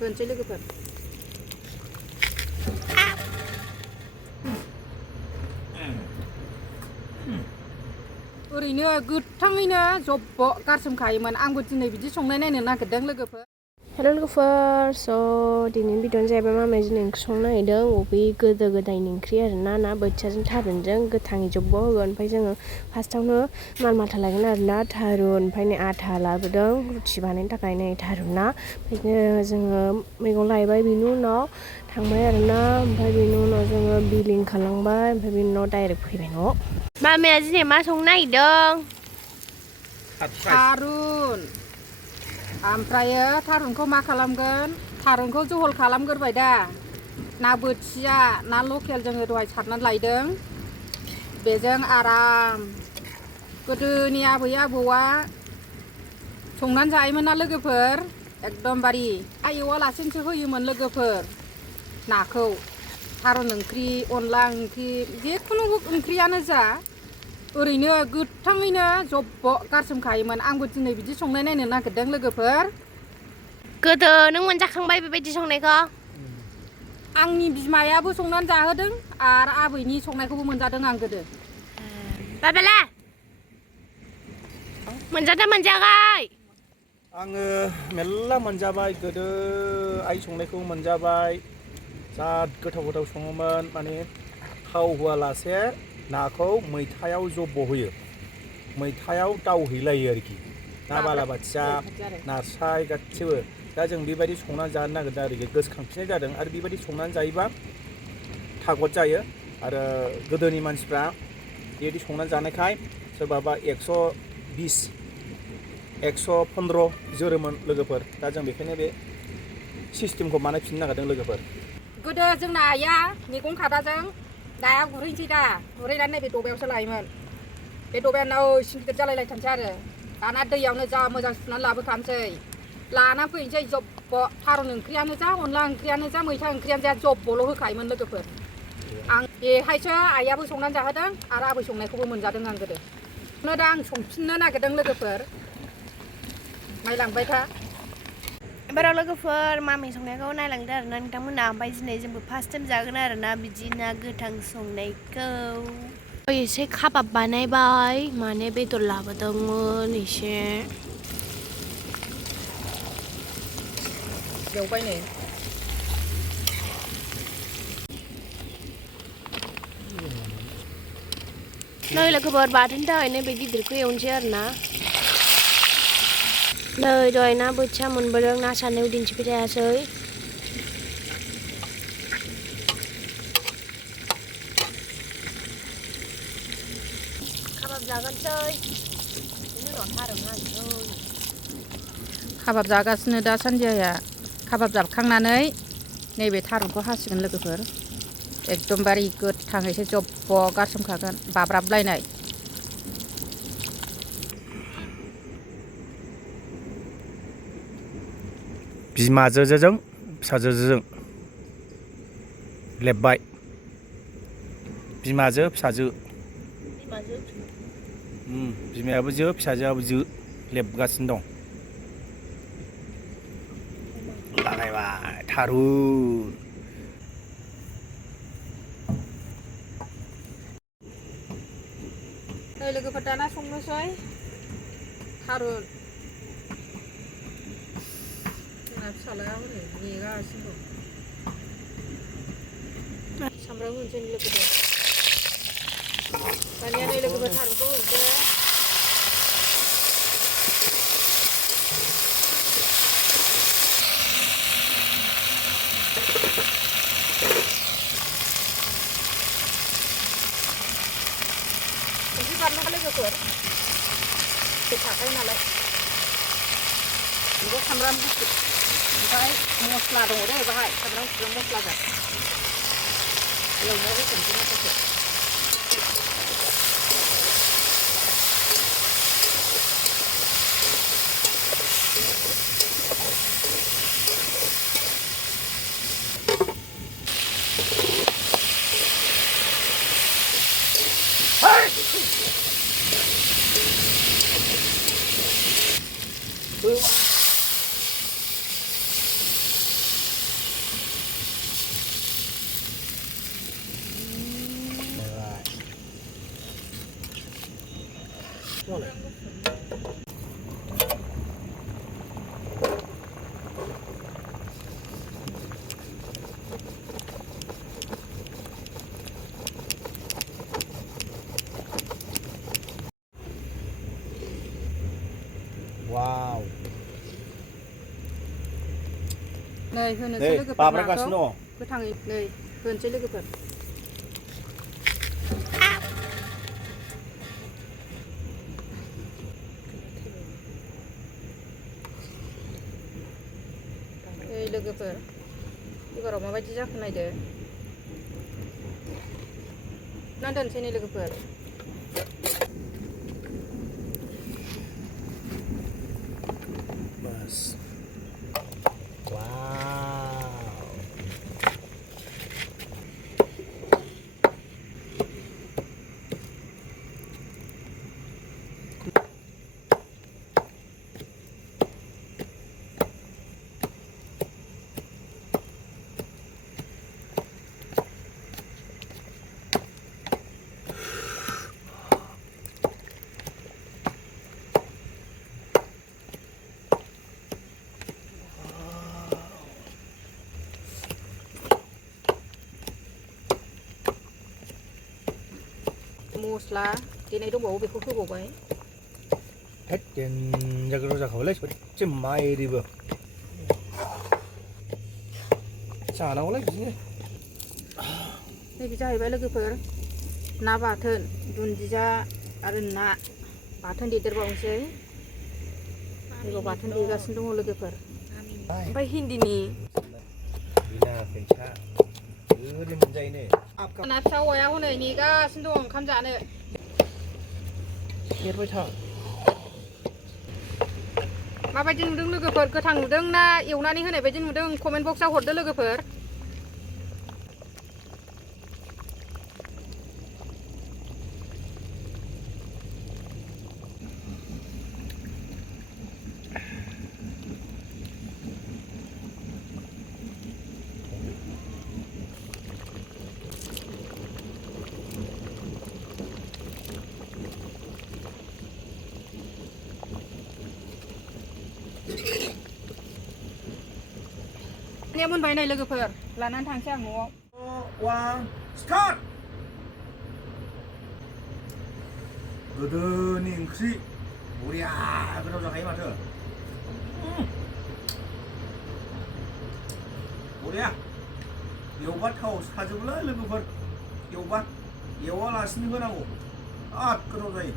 होनसै लोगोफोर ओरैनो गोथाङैनो जब्ब गारसोमखायोमोन आंबो दिनै बिदि संनाय नायनो नागिरदों लोगोफोर हेल' लोगोफोर दिनैनि भिडिअ'आनो जाहैबाय मामाया दिनै ओंख्रि संनो नागिरदों बबे गोदो गोदायनि ओंख्रि आरोना ना बोथियाजों थारुनजों गोथाङै जब्ब होगोन ओमफ्राय जोङो फार्स्टआवनो माल माथा लायगोन आरोना थारुन ओमफ्राय नै आथा लाबोदों रुथि बानायनो थाखाय नै थारुना ओमफ्राय जोङो मैगं लायबाय बिनि उनाव थांबाय आरोना ओमफ्राय बिनि उनाव जोङो बिलिं खालामबाय ओमफ्राय बिनि उनाव डाइरेक्ट फैबाय न'आव मामाया दिनै मा संनो नागिरदों थारुन ओमफ्रायो थारुनखौ मा खालामगोन थारुनखौ जहल खालामग्रोबाय दा ना बोथिया ना लकेल जोङो दहाय सारनानै लायदों बेजों आराम गोदोनि आबै आबौआ संनानै जायोमोन ना लोगोफोर एकदमबारे एवालासेनोसो होयोमोन लोगोफोर नाखौ थारुन ओंख्रि अनला ओंख्रि जिखुनु ओंख्रियानो जा ओरैनो गोथाङैनो जब्ब गारसोमखायोमोन आंबो दिनै बिदि संनाय नायनो नागिरदों लोगोफोर गोदो नों मोनजाखांबाय बेबायदि संनायखौ आंनि बिमायाबो संनानै जाहोदों आरो आबैनि संनायखौबो मोनजादों आं गोदो बाबाला मोनजादों मोनजायाखै आङो मेल्ला मोनजाबाय गोदो आइ संनायखौ मोनजाबाय जाद गोथाव गोथाव सङोमोन माने थाव होआलासे नाखौ मैथायाव जब्ब होयो मैथायाव दावहैलायो आरोखि ना बालाबाथिया नास्राय गासिबो दा जों बेबायदि संनानै जानो नागिरदों आरोखि गोसोखांफिननाय जादों आरो बेबायदि संनानै जायोबा थागद जायो आरो गोदोनि मानसिफ्रा बेबायदि संनानै जानायखाय सोरबाबा 120 115 जोरोमोन लोगोफोर दा जों बेखायनो बे सिस्टेमखौ बानायफिननो नागिरदों लोगोफोर गोदो जोंना आइया मैगं खादाजों नाया गुरहैनोसै दा गुरहैनानै नैबे दबायावसो लायोमोन बे दबायानो सिं गिदिर जालायलायथारनोसै आरो दाना दैयावनो जा मोजां सुनानै लाबोखानोसै लाना फैनोसै जब्ब थारुन ओंख्रियानो जा अनला ओंख्रियानो जा मैथा ओंख्रियानो जा जब्बल' होखायोमोन लोगोफोर आं बेहायसो आइयाबो संनानै जाहोदों आरो आबै संनायखौबो मोनजादों आं गोदो दा आं संफिननो नागिरदों लोगोफोर नायलांबाय था एबाराव लोगोफोर मामि संनायखौ नायलांदो आरोना नोंथांमोना ओमफ्राय दिनै जोंबो फार्स्ट टाइम जागोन आरोना बिदि ना गोथां संनायखौ एसे काबाब बानायबाय माने बेदर लाबोदोंमोन एसे बेवबाय नै लोगोफोर बाथोननि थाखाय नैबे गिदिरखौ एवनोसै आरोना नै दहाय ना बोथिया मोनबोदों ना सारनायाव दिन्थिबाय थायासै काबाब जागोनसै बिनि उनाव थारुन हानोसै काबाब जागासिनो दा सानदिया काबाब जाखांनानै नैबे थारुनखौ हासिगोन लोगोफोर एकदमबारे गोथाङैसो जब्ब गारसोमखागोन बाब्राबलायनाय बिमाजोजों फिसाजोजों लेबबाय बिमाजो फिसाजो बिमायाबो जो फिसाजोआबो जो लेबगासिनो दं लागायबाय थारुन नै लोगोफोर दाना संनोसै थारुन जोंना फिसालाया हनै नेगासिनो दं सामब्राम होनोसै लोगोफोर दानिया नै लोगोफोर थारुनखौ होनोसै बानलुखौ लोगोफोर थाखायो नालाय बेखौ सामब्राम गुफुर ओमफ्राय मस्ला दङ दे बाहाय सामब्राम गुफुर मस्लाजों एवनायाव होसनसै माखासे 뭐래? 와우. Này, hơn 네, 바브라카스노. Cái thằng này, hơn chơi cái phần. Đây लोगोफोर, एबाराव माबायदि जाखो नायदो. ना दोनसै नै लोगोफोर. बस. 와우. Mosla, cái này dongbawo बेखौ होबावबाय. hết tiền giờ cái rồi lấy chứ mai đi vừa chả đâu lấy gì nhỉ नैबे जाहैबाय लोगोफोर ना बाथोन दुन्दिया आरो ना बाथोन देदेरबावनोसै नैबे बाथोन देगासिनो दङ लोगोफोर ओमफ्राय हिन्दीनि बिना फैसा ओरैनो मोनजायो ने ना फिसा हौवाया हनै नेगासिनो दं ओंखाम जानो एरबाय था माबायदि नुदों लोगोफोर गोथां नुदों ना एवनानै होनाय बायदि नुदों कमेन्ट बक्सआव हरदो लोगोफोरเนี่ยमोनबाय नै लोगोफोर लानानै थांसै आं न'आव वान स्टार्ट गोदोनि ओंख्रि बरिया गोथाव जाखायो माथो बरिया एवबा थाव साजोबोलै लोगोफोर एवबा एवालासिनो होनांगौ बिराद गोथाव जायो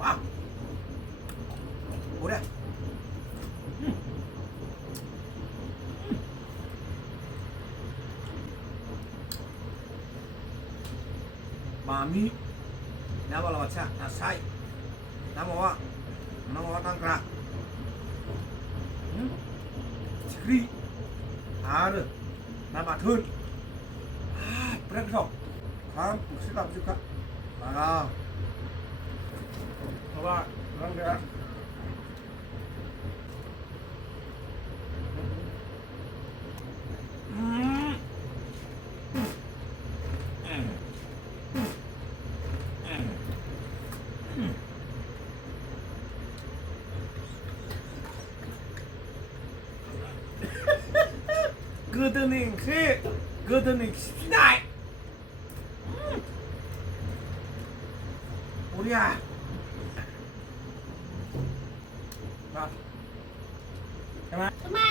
वाह बरिया Mami, nama lawatnya nasai, nama tangkrak, cikri, ada, nama thun, berat dong, kamu sedap juga, mana, coba, orang dia. Gwdwni spinaj. Bwtiya. Nah. Sama.